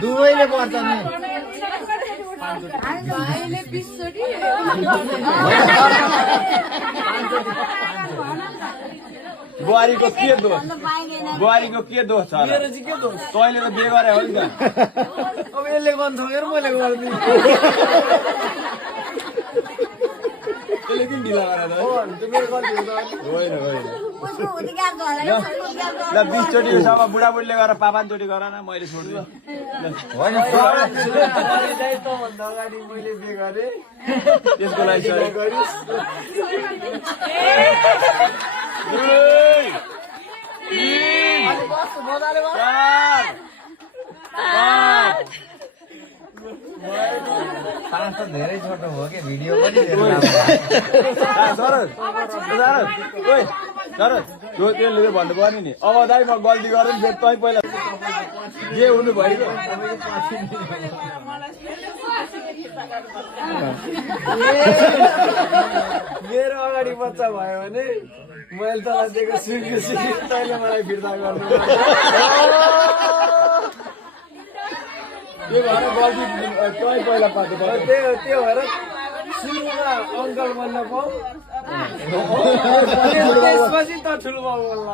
दुवैले पर्छ नि बुहारीको के दोष बुहारीको के दोष छ मेरो चाहिँ के दोष तैँले त बिहे गरे हो नि त अब यसले गर्नु सकेर मैले गर्दिनँ त्यसले किन ढिला गरेर हो त्यो मेरो गल्ती हो त होइन होइन ल 20 चोटिसम्म बुढाबुढीले गरेर 5-5 चोटि गर न मैले छोड्छु होइन त्योभन्दा अगाडि मैले बिहे गरेँ त्यसको लागि पाँच त धेरै छोटो हो कि भिडियो पनि त्यसले भन्नु पर्यो नि अब दाइ म गल्ती गरेँ फेरि तँ पहिला जे हुनु भयो मेरो अगाडि बच्चा भयो भने मैले तँलाई दिएको सिक्यो तैँले मलाई फिर्ता गर्नु त्यो भएर गल्ती तँ पहिला पाएको त्यो भएर सुरुमा अङ्कल बन्न पाऊ त्यसपछि त ठुलो बाबु बन्न